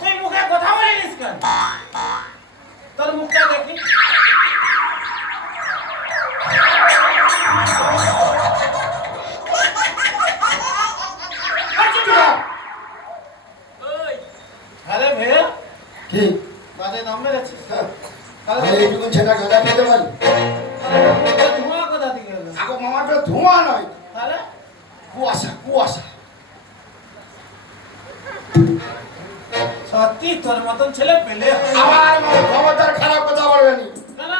তুই মুখে কথা বলিস কেন? তোর মুখটা দেখি। আরে ভাইয়া কি বাজে দম মেরেছিস? তাহলে এইটুকু ছেটা গাঁজা খেতে পারি? ধোঁয়া কোথা থেকে এলো? আগো মামাটা ধোঁয়া নয়, তাহলে কুয়াশা কুয়াশা। সত্যি তোর মতন ছেলে পেলে হয়? আমার খবরদার খারাপ কথা বলবে নি। কেন?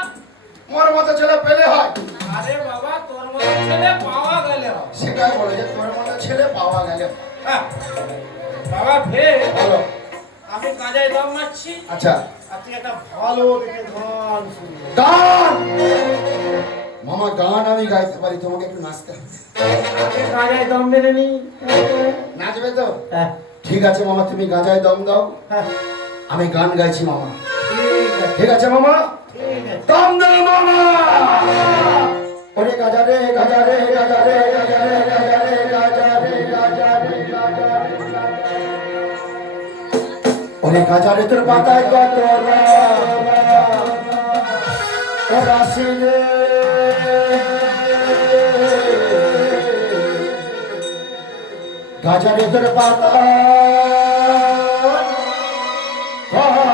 মোর মতো ছেলে পেলে হয়? আরে বাবা তোর মতন ছেলে পাওয়া গেলে হয়। সেটাই বলে যে তোর মতো ছেলে পাওয়া গেলে। হ্যাঁ। বাবা ভে বলো। আমি কাজায় দম মারছি, আচ্ছা আর তুই একটা ভালো দেখে গান শুনবি। গান? মামা গান আমি গাইতে পারি, তোমাকে একটু নাচতে হবে। আমি কাজায় দম মেরে নি। নাচবে তো? হ্যাঁ ঠিক আছে মামা, তুমি গাঁজায় দম দাও, হ্যাঁ আমি গান গাইছি মামা। ঠিক আছে ঠিক আছে মামা, ঠিক আছে। দম দাও মামা। ওরে গাজা রে গাজা রে গাজা রে গাজা রে গাজা রে গাজা রে গাজা রে গাজা রে। ওরে গাজা রে তোর পাতায় কত রাশি রে। গাজা রে তোর পাতায় কত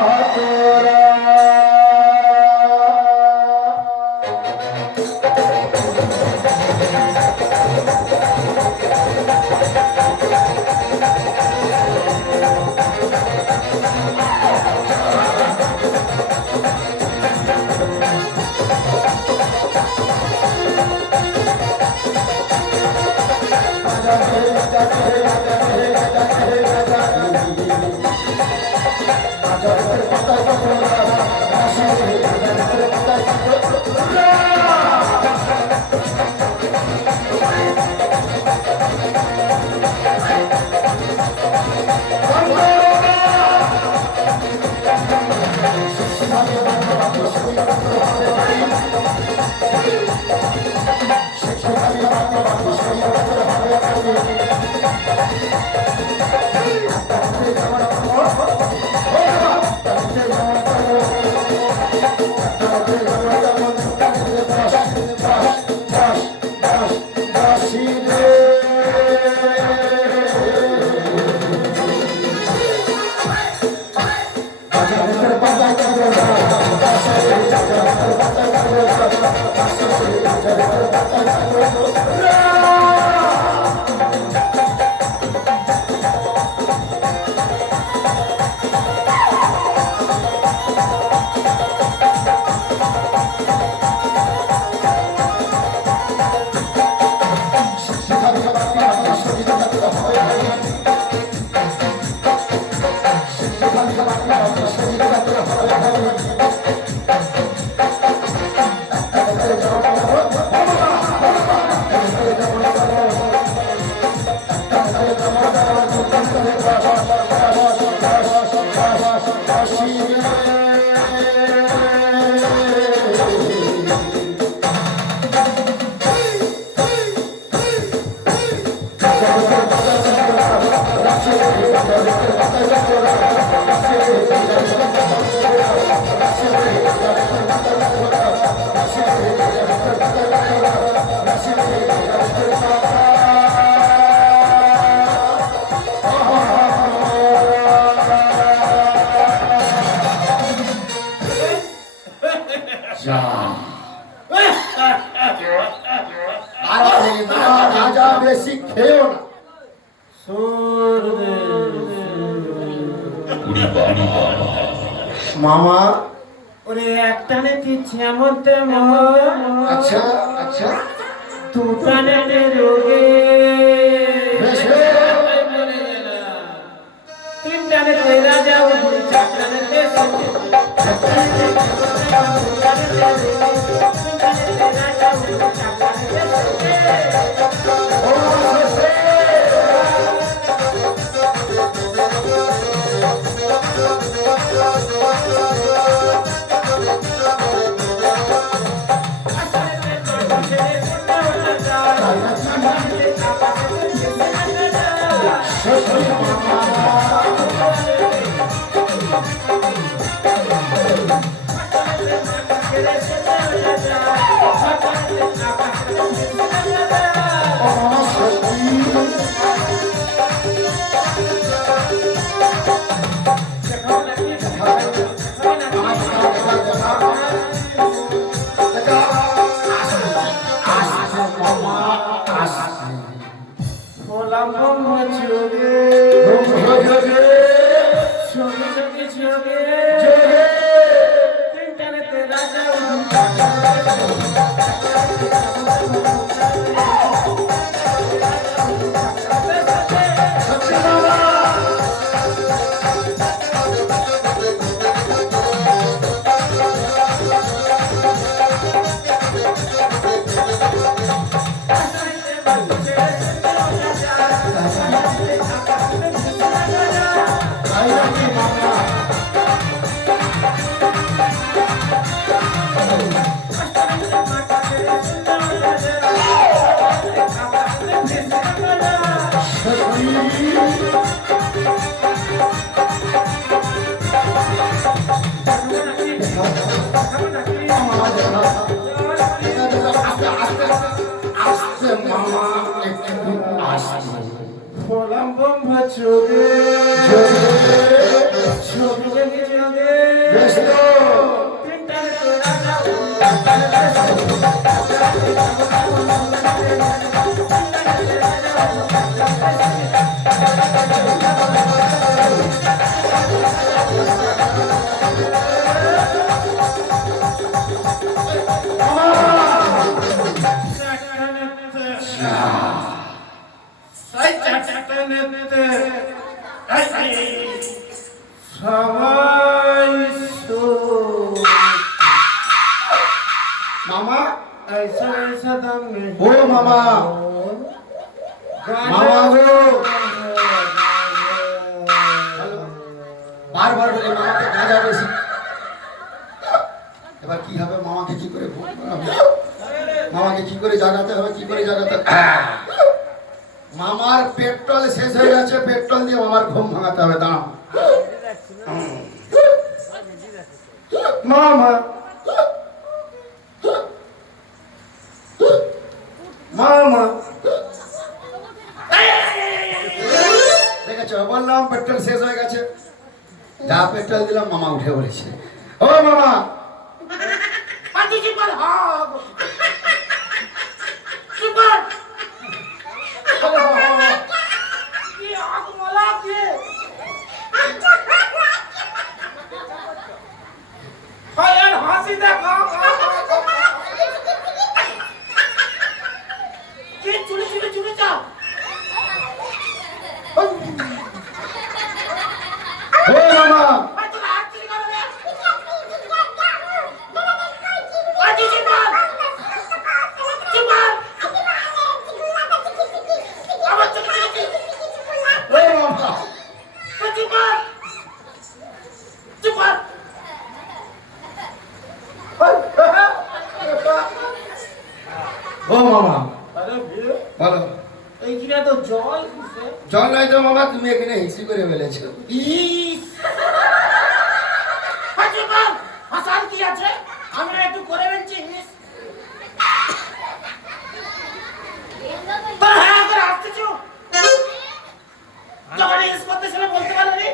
বেশি খেয়েও না। মামা ওরে একটানে দিচ্ছে মধ্যে আচ্ছা আচ্ছা দুটানে রোগে তিনটানে তেরা যাও চারটানে শেষ গোলাম যোগে যোগে যোগে যোগে তিনটানেতে রাজা গোলাম যোগে যোগে যোগে তিনটানেতে রাজা মামা ऐसा ऐसा दम में ও মামা মামা গো বারবার বলে মামাকে গাঁজা বেশি এবার কি হবে মামাকে কি করে মামাকে কি করে জাগাতে হবে কি করে জাগাতে মামার পেট্রোল শেষ হয়ে গেছে পেট্রোল দিয়ে মামার ঘুম ভাঙাতে হবে দাঁড়াও মামা মামা দেখেছো বললাম পেট্রোল শেষ হয়ে গেছে যা পেট্রোল দিলাম মামা উঠে পড়েছে ও মামা হাসি দেখা চুরি চুরি চুরি যাও ও মামা ও মামা বলো এইখানে তো জল কিসে জল নাই তো মামা তুমি এখানে হিসি করে ফেলেছো ইস হাসান কি আছে আমরা একটু করে বেঞ্চি ইংলিশ হ্যাঁ করে আসতেছো যখন হিস করতেছিল বলতে পারলি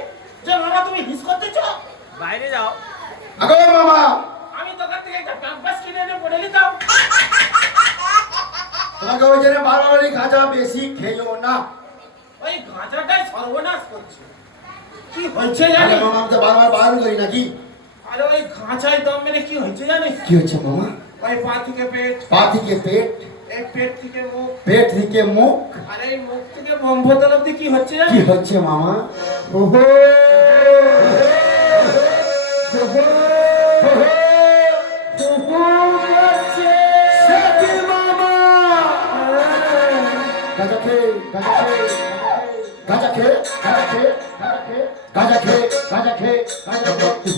যে মামা তুমি হিস করতেছো বাইরে যাও আগো মামা আমি দোকান থেকে একটা ক্যাম্পাস কিনে এনে পড়ে নিতাম তোমাকে ওই জন্য বারবার গাঁজা বেশি খেয়েও না ওই গাঁজাটাই সর্বনাশ করছে কি হচ্ছে আরে জানিস মামা আমি তো বারবার বারণ করি নাকি আরে ওই গাঁজায় দম মেরে কি হচ্ছে জানিস কি হচ্ছে মামা ওই পা থেকে পেট পা থেকে পেট এই পেট থেকে মুখ পেট থেকে মুখ আর এই মুখ থেকে ব্রহ্মতল অব্দি কি হচ্ছে কি জানিস হচ্ছে মামা ওহো গাঁজা খেয়ে গাঁজা খেয়ে গাঁজা খেয়ে গাঁজা খেয়ে গাঁজা খেয়ে গাঁজা খেয়ে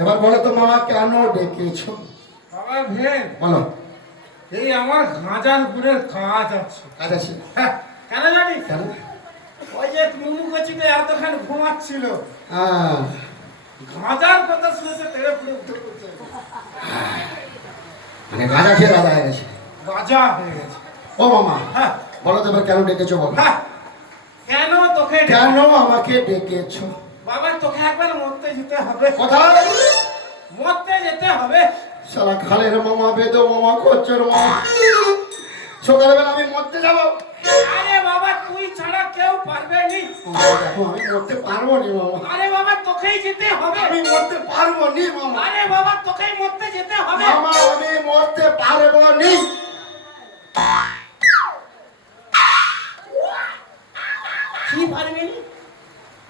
এবার বলো তো মামা কেন ডেকেছো? বাবা ভেন বলো। এই আমার গাঁজার উপরের কাজ আছে। কাজ আছে? হ্যাঁ, কেন জানিস? কেন? ওই যে মুমু কচিতে এতখানি ঘুমাচ্ছিল, হ্যাঁ, গাঁজার কথা শুনেছে তেড়ে ফুড়ে উঠে পড়ছে। মানে গাঁজা খেয়ে রাজা হয়ে গেছে। গাঁজা হয়ে গেছে। ও মামা, হ্যাঁ বলো তো এবার কেন ডেকেছো বলো। হ্যাঁ, কেন তোকে কেন আমাকে ডেকেছো? বাবা তোকে একবার মরতে যেতে হবে। কোথায়? মরতে যেতে হবে। সারা খালের মামা, বেদ মামা, কচ্চর মামা, সকালবেলা আমি মরতে যাবো। আরে বাবা তুই ছাড়া কেউ পারবে নি। দেখো আমি মরতে পারবো নি মামা। আরে বাবা তোকেই যেতে হবে। আমি মরতে পারবো নি মামা। আরে বাবা তোকেই মরতে যেতে হবে। মামা আমি মরতে পারবো নি। কি পারবি নি?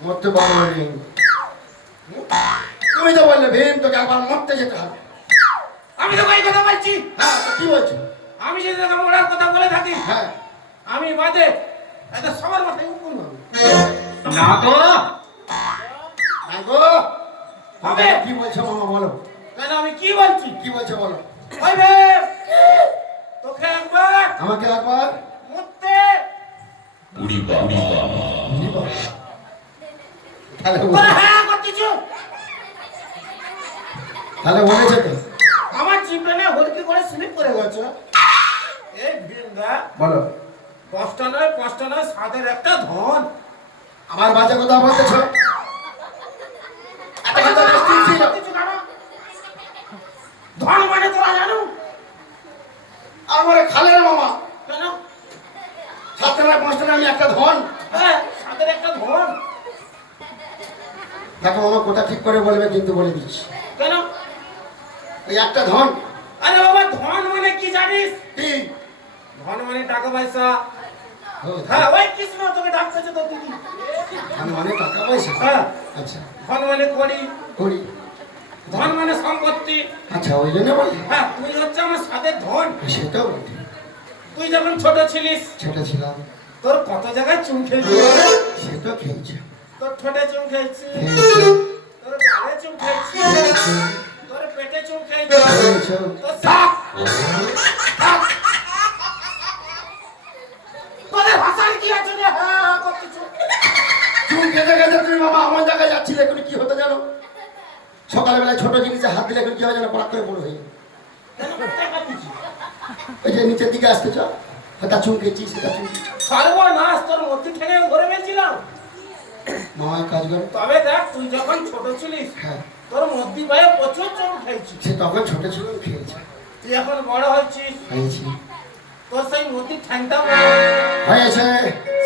মরতে পারবো নি। তুমি তো বললে ভীম তোকে একবার মরতে যেতে হবে। আমি তোকে এই কথা বলছি। হ্যাঁ, তো কি বলছো? আমি যদি তোকে মরার কথা বলে থাকি, হ্যাঁ, আমি বাদে এটা সবার মাথায় উপর হবে। না তো না গো। হবে। কি বলছো মামা বলো। কেন আমি কি বলছি? কি বলছো বলো। ওই বে তোকে একবার আমাকে একবার মরতে তাহলে তোরা হ্যাঁ করতেছো। তাহলে বলেছে তো। আমার জীবনে হলকি করে স্লিপ করে গেছে। এই ভিন্দা বলো। কষ্ট নয় সাদের একটা ধন। আমার বাজে কথা বলতেছো। এত কথা বলতেই ছিল। ধন মানে তোরা জানো? আমার খালের মামা কেন? সাতটা পাঁচটা আমি একটা ধন। হ্যাঁ সাদের একটা ধন। দেখো মামা কথা ঠিক করে বলবে কিন্তু বলে দিচ্ছি। কেন? ওই একটা ধন। আরে বাবা ধন মানে কি জানিস? কি? ধন মানে টাকা পয়সা। ও, হ্যাঁ ওই কৃষ্ণ তোকে ডাকতেছে তো দিদি। ধন মানে টাকা পয়সা। হ্যাঁ আচ্ছা, ধন মানে করি। করি। ধন মানে সম্পত্তি। আচ্ছা, ওই জন্য বলি। হ্যাঁ তুই হচ্ছে আমার সাদের ধন। সেটাও বলি। তুই যখন ছোট ছিলিস ছোট ছিলাম। তোর কত জায়গায় চুন খেয়েছি। সেটা খেয়েছে। তোর ঠোঁটে চুন খেয়েছি, খেয়েছে। তোর গালে চুন খেয়েছি, তোর পেটে চুন খেয়েছি, খেয়েছো। তোর সাপ তোদের ভাষার কি আছে রে? হ্যাঁ করতেছ। চুল খেতে খেতে তুমি মামা আমার জায়গায় যাচ্ছিলে, এখন কি হতো জানো? সকালবেলায় ছোট জিনিসে হাত দিলে এখন কি হয় জানো? পড়াক করে বড় হয়ে যাবে। কেন কোথায় কাটিছি? ওই যে নিচের দিকে আসতে চাও, সেটা চুমকেছি, সেটা চুমকেছি। সর্বনাশ তোর মধ্যে থেকে ঘরে ফেলছিলাম। মামা এক কাজ করে। তবে দেখ তুই যখন ছোট ছিলিস হ্যাঁ, তোর মধ্যে পায়ে প্রচুর চুন খাইছি। সে তখন ছোট ছিল, খেয়েছে। তুই এখন বড় হচ্ছিস, হয়েছি। তোর সেই মধ্যে ঠ্যাংটা হয়েছে।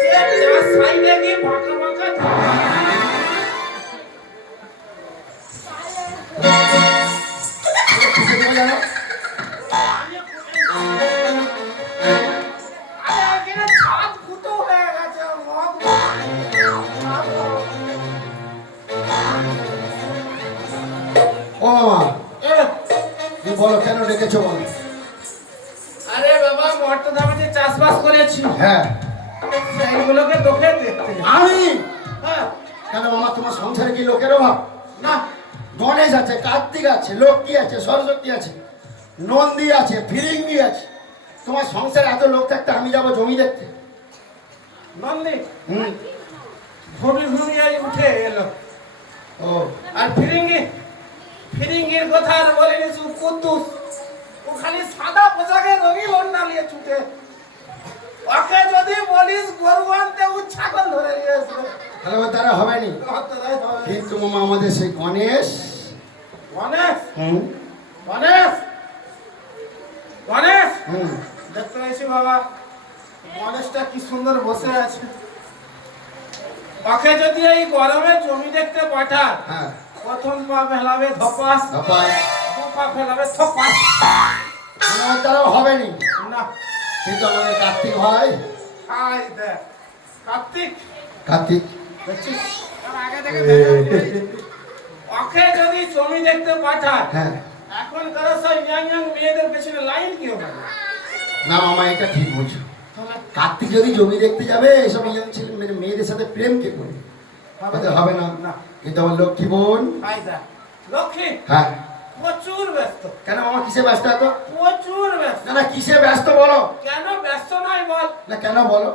সে চার সাইডে গিয়ে বাঁকা বাঁকা কি করবো জানো? দেখেছো বল? আরে বাবা মর্তধামে যে চাষবাস করেছি হ্যাঁ সেইগুলোকে তোকে দেখতে আমি হ্যাঁ কেন মামা তোমার সংসারে কি লোকের অভাব? না গণেশ আছে, কার্তিক আছে, লক্ষ্মী আছে, সরস্বতী আছে, নন্দী আছে, ফিরিঙ্গি আছে। তোমার সংসারে এত লোক থাকতে আমি যাবো জমি দেখতে? নন্দী হুম। ঘুমি ঘুমিয়ে উঠে এলো ও আর ফিরিঙ্গির কথা আর বলিনি কুদ্দুস ও খালি সাদা পোশাকে রঙিন ওড়না নিয়ে ছুটে ওকে যদি বলিস গরু আনতে ও ছাগল ধরে নিয়ে আসবে তাহলে ওর দ্বারা হবে নি। কিন্তু মামা আমাদের সেই গণেশ গণেশ হুম গণেশ গণেশ হুম দেখতে পাইছি বাবা গণেশটা কি সুন্দর বসে আছে ওকে যদি এই গরমে জমি দেখতে পাঠা হ্যাঁ প্রথম পা ফেলাবে ধপাস ধপাস। দু পা ফেলাবে থপাস মানে ওর দ্বারাও হবে নি। না কিন্তু আমাদের কার্তিক ভাই আই দেখ কার্তিক কার্তিক দেখছিস আর আগে থেকে ওকে যদি জমি দেখতে পাঠায় হ্যাঁ এখন কারো সব ইয়াং মেয়েদের পেছনে লাইন কি হবে না মামা এটা ঠিক বলছো। কার্তিক যদি জমি দেখতে যাবে এসব ইয়াং ছেলে মানে মেয়েদের সাথে প্রেম কে করবে? হবে না। না কিন্তু আমার লক্ষ্মী বোন আই দেখ লক্ষ্মী হ্যাঁ প্রচুর ব্যস্ত কেন মামা কিসে ব্যস্ত এত? প্রচুর ব্যস্ত না না কিসে ব্যস্ত বলো কেন ব্যস্ত নয় বল না কেন বলো?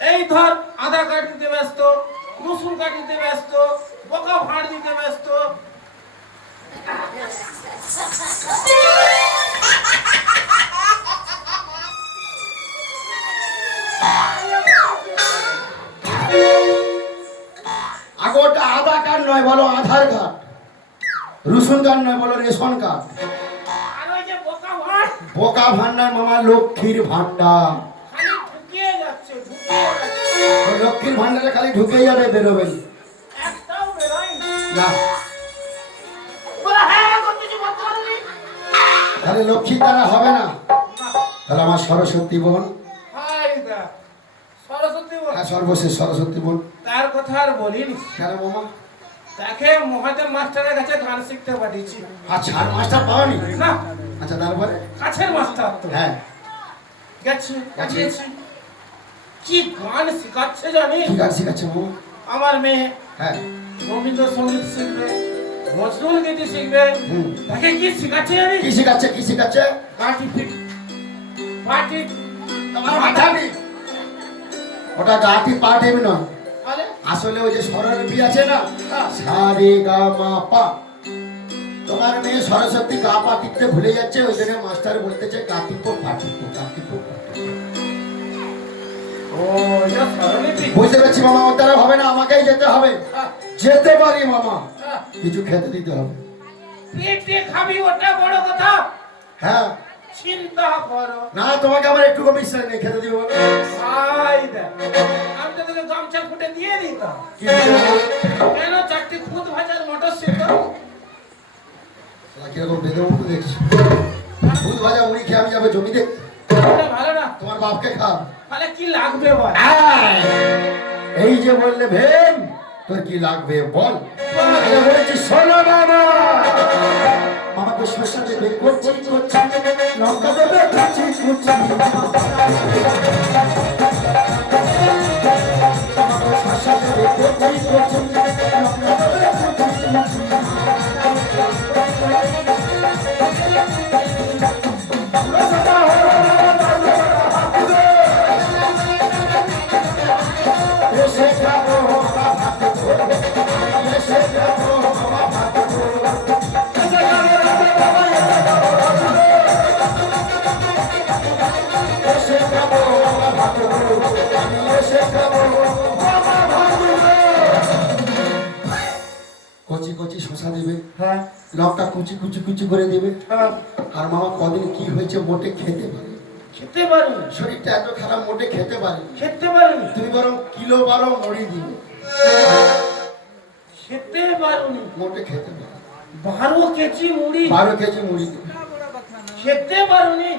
এই ধর আধার কার্ড দিতে ব্যস্ত রসুন কার্ড দিতে ব্যস্ত বোকা ভাঁড় দিতে ব্যস্ত আগে ওটা আধার কার্ড নয় বলো আধার কার্ড, রসুন কার্ড নয় বলো রেশন কার্ড। আর ওই যে বোকা ভাঁড় বোকা ভান্ডার মামা লক্ষ্মীর ভান্ডার। খালি ঢুকিয়ে যাচ্ছে ওই লক্ষ্মীর ভান্ডারে খালি ঢুকে যাবে বেরোবে একটাও বেরোয় না। বলে হ্যাঁ করতেছি বলতে পারবি তাহলে লক্ষ্মীর দ্বারা হবে না। তাহলে আমার সরস্বতী বোন হাই দা সরস্বতী বল হ্যাঁ সর্বশেষ সরস্বতী বোন। তার কথা আর বলিনি কেন মামা? তাকে মহাদেব মাস্টারের কাছে গান শিখতে পাঠিয়েছি আচ্ছা আর মাস্টার পাওনি? না আচ্ছা তারপরে কাছের মাস্টার তো হ্যাঁ গেছে পাঠিয়েছি কি গান শিখাচ্ছে জানি কি গান শিখাচ্ছে মামা? আমার মেয়ে হ্যাঁ রবীন্দ্রসঙ্গীত শিখবে নজরুল গীতি শিখবে হুম। তাকে কি শিখাচ্ছে জানি কি শিখাচ্ছে কি শিখাচ্ছে? পার্টি ফিট পার্টি তোমার মাথা নেই। ওটা গাটি পা টেবি নয়, আরে আসলে ওই যে স্বরলিপি আছে না সারে গা মা পা। তোমার মেয়ে সরস্বতী গা পা টিপতে ভুলে যাচ্ছে, ওই জন্য মাস্টার বলতেছে গা টিপো পা টিপো গা টিপো পা টিপো। ও এটা স্বরলিপি বুঝতে পারছি মামা ওর দ্বারা হবে না, আমাকেই যেতে হবে। যেতে পারি মামা, হ্যাঁ। কিছু খেতে দিতে হবে। পেটে খাবি ওটা বড় কথা হ্যাঁ চিন্তা করো না তোমাকে আমার একটু বিশ্বাস নেই, খেতে দিব বলো? আই দেখ আমি তো তোকে গামছা ফুটে দিয়ে দিতাম কি দিতে হবে? কেন চারটি খুদ ভাজার মটর সিদ্ধ শালা কিরকম বেঁধে উঠতে দেখছি। দুধ ভাজা মুড়ি খেয়ে আমি যাবো জমি দেখতে। এটা ভালো না তোমার বাপকে খা। তাহলে কি লাগবে বল এই যে বললে ভেম তোর কি লাগবে বল? আমি বলেছি শোনো মামা, আমাকে শসা দেবে করছি করছি, লঙ্কা দেবে করছি করছি, আমাকে শসা দেবে করছি করছি, লঙ্কা দেবে করছি করছি। এসে খাবো ভাত করবো, এসে খাবো ভাত করবো, এসে খাবো বাবা, এসে খাবো ভাত করবো, এসে খাবো বাবা ভাত করবো। কচি কচি শসা দেবে, হ্যাঁ লঙ্কা কুচি কুচি কুচি করে দেবে। হ্যাঁ আর মামা কদিন কি হয়েছে মোটে খেতে পারে, খেতে পারবি শরীরটা এত খারাপ মোটে খেতে পারে। খেতে পারবি তুমি বরং কিলো বারো মুড়ি দিবে, খেতে পারবি মোটে খেতে পারে। 12 কেজি মুড়ি 12 কেজি মুড়ি দিবে খেতে পারবি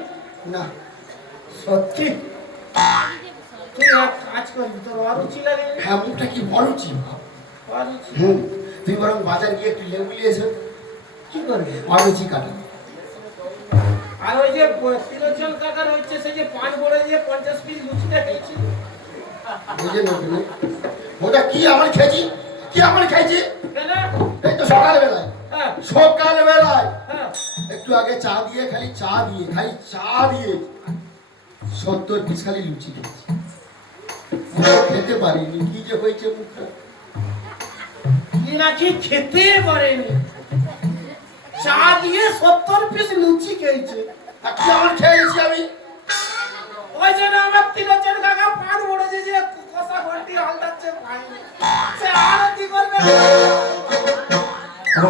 না। সত্যি তুই এক কাজ করবি তোর অরুচি লাগে হ্যাঁ মুখটা কি বড়ুচি। অরুচি তুই বরং বাজার গিয়ে একটু লেবু নিয়ে এসো, কি করবি অরুচি কাটা। যে তিলোচন কাকার হচ্ছে সে যে 5 বড় দিয়ে 50 পিস লুচিটা খেয়েছিল। বুঝে না তুমি? ওটা কি আমার খেয়েছি? কি আমার খাইছি? কেন? এই তো সকালবেলায় হ্যাঁ সকালবেলায় হ্যাঁ একটু আগে চা দিয়ে খালি চা দিয়ে 70 পিস খালি লুচি খেয়েছি। খেতে পারিনি, কি যে হয়েছে মুখটা। কি নাকি খেতে পারেনি, চা দিয়ে 70 পিস লুচি খেয়েছে। আর কি আমার খেয়েছি আমি? ওই জন্য আমার তিলোচন কাকা 5 বড় দিয়ে যে কষা ঘন্টি হালদাচ্ছে খায়নি। সে আর কি করবে?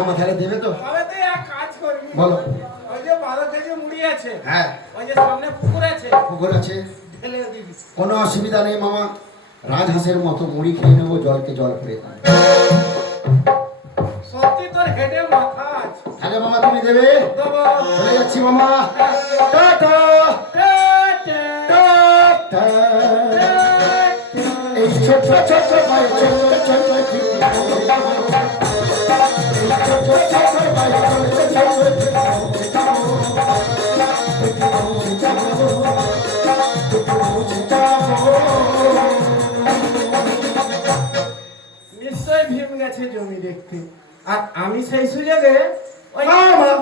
আমার খেলে দেবে তো? তবে তো এক কাজ করবি, বলো। ওই যে 12 কেজি মুড়ি আছে, হ্যাঁ ওই যে সামনে পুকুর আছে, পুকুর আছে, ঢেলে দিবি। কোনো অসুবিধা নেই মামা। রাজহাঁসের মতো মুড়ি খেয়ে নেবো, জলকে জল করে দেবো। সত্যি তোর হেডে মাথা আছে। তাহলে মামা তুমি দেবে? দেবো। চলে যাচ্ছি মামা। Tata tata. এই ছোট ছোট ভাই ছোট ছোট এই ছোট ছোট ভাই নিশ্চয় ভীম গেছে জমি দেখতে, আর আমি সেই সুযোগে ওই মামা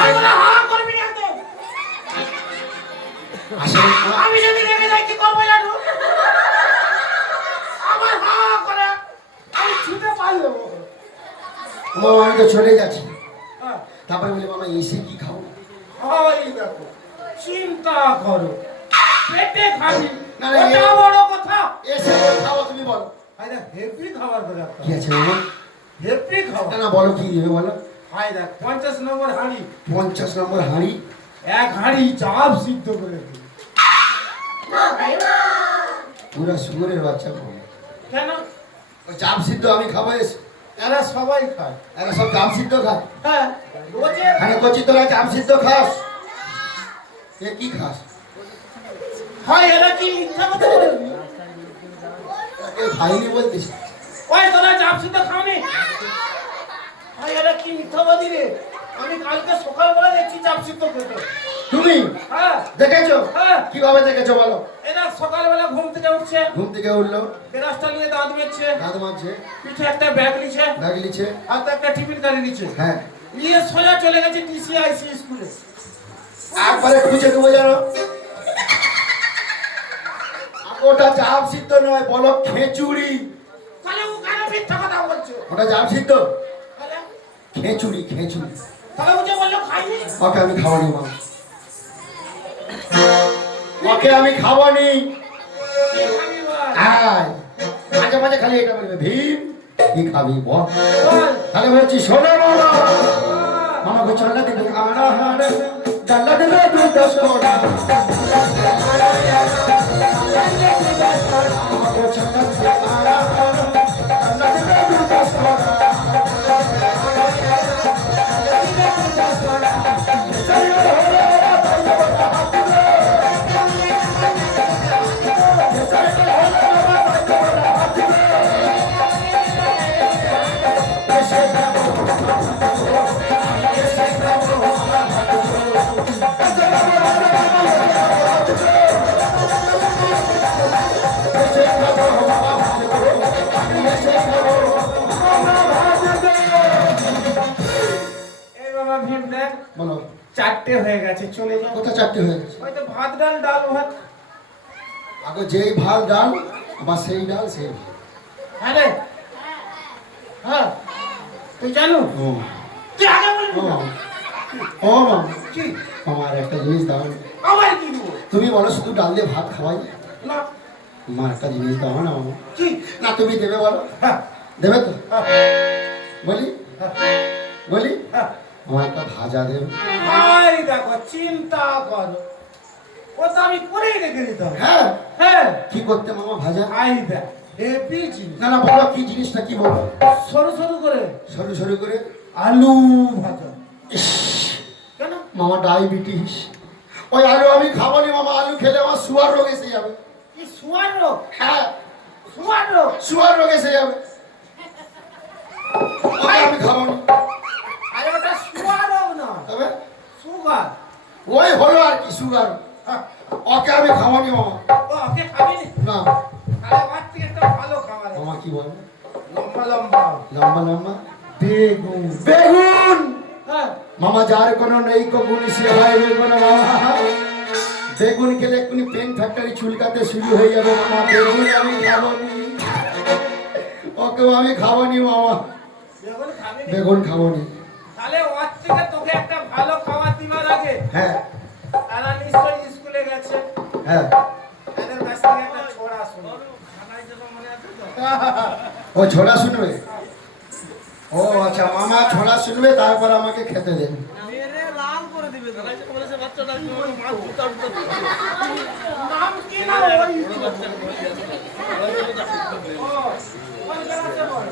ওইগুলো হা করবি না তো। আসলে আমি যদি রেগে যাই কি করবো জানো? আমার হা করে আমি ছুটে পারলো। মামা আমি তো চলে যাচ্ছি। হ্যাঁ, তারপরে বলে মামা এসে কি খাবো? ওই দেখো, চিন্তা করো, পেটে খাবি না, না, ওটা বড় কথা। এসে খাবো তুমি বলো। আরে হেভি খাবার করে কি আছে মামা? হেভি না খাবার। না বলো কি দেবে বলো। হাই দেখ 50 নম্বর হাঁড়ি, 50 নম্বর হাঁড়ি। এক হাঁড়ি চাপ সিদ্ধ করে দিই। পুরা শুয়োরের বাচ্চা খাবো। কেন? ওই চাপ সিদ্ধ আমি খাবো এসে। এরা সবাই খায়। এরা সব চাপ সিদ্ধ খায়। হ্যাঁ, রোজে আরে কচি তোরা চাপ সিদ্ধ খাস? এ কি খাস? হয়। এরা কি মিথ্যা কথা বলবি? এ খাইনি বলতিস? ওই তোরা চাপ সিদ্ধ খাওনি? হয় এরা কি মিথ্যাবাদী রে? আমি কালকে সকালবেলা দেখছি চাপ সিদ্ধ খেতে। তুমি হ্যাঁ দেখেছো? হ্যাঁ, কিভাবে দেখেছো বলো? এরা সকালবেলা ঘুম থেকে উঠছে, ঘুম থেকে উঠলো, বেরাসটা নিয়ে দাঁত মেজছে, দাঁত মাজছে, পিঠে একটা ব্যাগ নিচ্ছে, ব্যাগ লিছে। হাতে একটা টিফিন কারি নিচ্ছে, হ্যাঁ নিয়ে সোজা চলে গেছে টিসিআইসি স্কুলে। একবারে খুঁজে দেবো জানো। ওটা চাপ সিদ্ধ নয়, বলো খেচুড়ি। তাহলে ও কেন মিথ্যা কথা বলছে? ওটা চাপ সিদ্ধ, তাহলে খেচুড়ি খেচুড়ি। তাহলে ও যে বললো খাইনি। ওকে আমি খাওয়ানি মা, ওকে আমি খাওয়ানি। কি খাবি বল? আয় মাঝে মাঝে খালি এটা বলবে ভীম কি খাবি বল। বল। তাহলে বলছি শোনো মামা, বল। মামা গো চল্লা দিবে আনা হাড়ে ডাল্লা দিবে 2-10 কোড়া। মামা গো চল্লা দিবে আনা হাড়ে ডাল্লা দিবে 2-10 কোড়া। এই বাবা ভীম দেখ, বলো 4টে হয়ে গেছে, চলে যা। কোথা 4টে হয়ে গেছে? ওই তো ভাত ডাল ডাল ভাত। আগে যেই ভাত ডাল আবার সেই ডাল সেই ভাত। হ্যাঁ রে, হ্যাঁ তুই জানো ও তুই আগে বলবি না। ও মামা, কি আমার একটা জিনিস দাও। আবার কি দেবো? তুমি বলো শুধু ডাল দিয়ে ভাত খাওয়াই? না আমার একটা জিনিস দাও না মামা। কি? না তুমি দেবে বলো? হ্যাঁ দেবে তো? হ্যাঁ বলি হ্যাঁ বলি হ্যাঁ। আমার একটা ভাজা দেবে। ভাই দেখো, চিন্তা করো, ও তো আমি করেই রেখে দিতাম। হ্যাঁ হ্যাঁ, কি করতে মামা ভাজা? আই দেখ হেভি জিনিস। না না বলো কি জিনিসটা, কি বলো? সরু সরু করে সরু সরু করে আলু ভাজা। ইস, কেন? মামা ডায়াবেটিস, ওই আলু আমি খাবো না মামা। আলু খেলে আমার সুগার রোগ এসে যাবে। কি সুয়ার রোগ? হ্যাঁ সুয়ার রোগ? সুগার রোগ এসে যাবে, ওটা আমি খাবো না। আরে ওটা সুয়ার রোগ না, তবে তবে সুগার। ওই হলো আর কি সুগার। ওকে আমি খাওয়ানি মামা। ও ওকে খাবি না তাহলে ওর থেকে একটা ভালো খাবার আছে। মামা কি বল? লম্বা লম্বা। লম্বা লম্বা বেগুন। বেগুন হ্যাঁ মামা যার কোনো নেই কো গুণ সে হয় বেগুন মামা। বেগুন খেলে এক্ষুনি পেন ফ্যাক্টরি চুলকাতে শুরু হয়ে যাবে মামা। বেগুন আমি খাবনি, ওকেও আমি খাবনি মামা। বেগুন খাবি নি? বেগুন খাবনি। তাহলে ওর থেকে তোকে একটা ভালো খাবার দিবার আগে হ্যাঁ তারা নিশ্চয়ই স্কুলে গেছে, হ্যাঁ এদের কাছ থেকে একটা ছোড়া শুনো। খানায় যেন মনে আছে তো? ও ছোড়া শুনবে? ও আচ্ছা মামা ছোড়া শুনবে তারপর আমাকে খেতে দেবে। নাম কি না ওই? ও, ওই জায়গাতে বল।